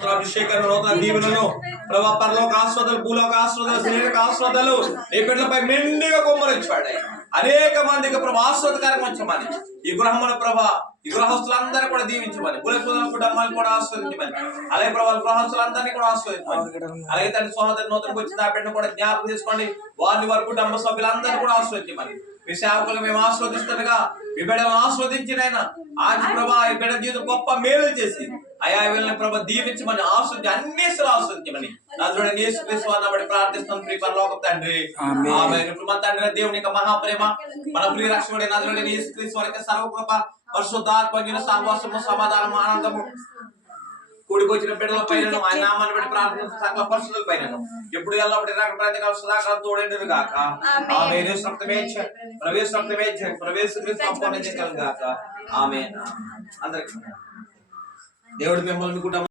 అభిషేకం నూతన దీవెనలను ప్రభా పరలోక ఆస్వాదాలు భూలోక ఆస్వాదాలు శరీరక ఆస్వాదాలు నీ బిడ్డలపై మెండుగా కుమ్మరించాడు. అనేక మందికి ప్రభా ఆస్వాదకరంగా ఉంచమని ఈ గృహముల ప్రభా ఈ గృహస్థులందరూ కూడా దీవించమని కుటుంబాలు కూడా ఆస్వాదించమని అలాగే ప్రభా గృహస్థులందరినీ కూడా ఆస్వాదించమని అలాగే తండ్రి సహోదరు నూతనకు వచ్చిన ఆ బిడ్డను కూడా జ్ఞాపకం చేసుకోండి. వారిని వారి కుటుంబ సభ్యులందరినీ కూడా ఆస్వాదించమని మీ సేవకులు మేము ఆస్వాదిస్తుండగా మీ బిడ్డను ఆస్వాదించినైనా ఆది ప్రభా ఈ బిడ్డ జీవితం గొప్ప మేలు చేసి అయా వీళ్ళని ప్రభా దీవించమని ఆస్వాదించి అన్నిసార్లు ఆస్వాదించమని నజరుడైన యేసుక్రీస్తు వారిని ప్రార్థిస్తున్నాం. ప్రియ పరలోకపు తండ్రి ఆమేన్. ఇప్పుడు మా తండ్రి దేవుని యొక్క మహాప్రేమ మన ప్రియ రక్షకుడైన నజరుడైన యేసుక్రీస్తు వారి యొక్క సర్వకృప పరిశుద్ధాత్మ సహవాసము సమాధానము ఆనందము కూడికొచ్చిన బిడ్డల పైన ఆయన నామాన్ని బట్టి ప్రార్థన సకల పరిశుద్ధుల పైన ఎప్పుడు ఎల్లప్పుడు ప్రతికాల సదాకాలం తోడేందుకు గాక. ఆమేన్. ప్రవేశ క్రీస్తు సంపూర్ణ చేయగలం గాక. ఆమేన్. అందరికీ దేవుడు మిమ్మల్ని కుటుంబం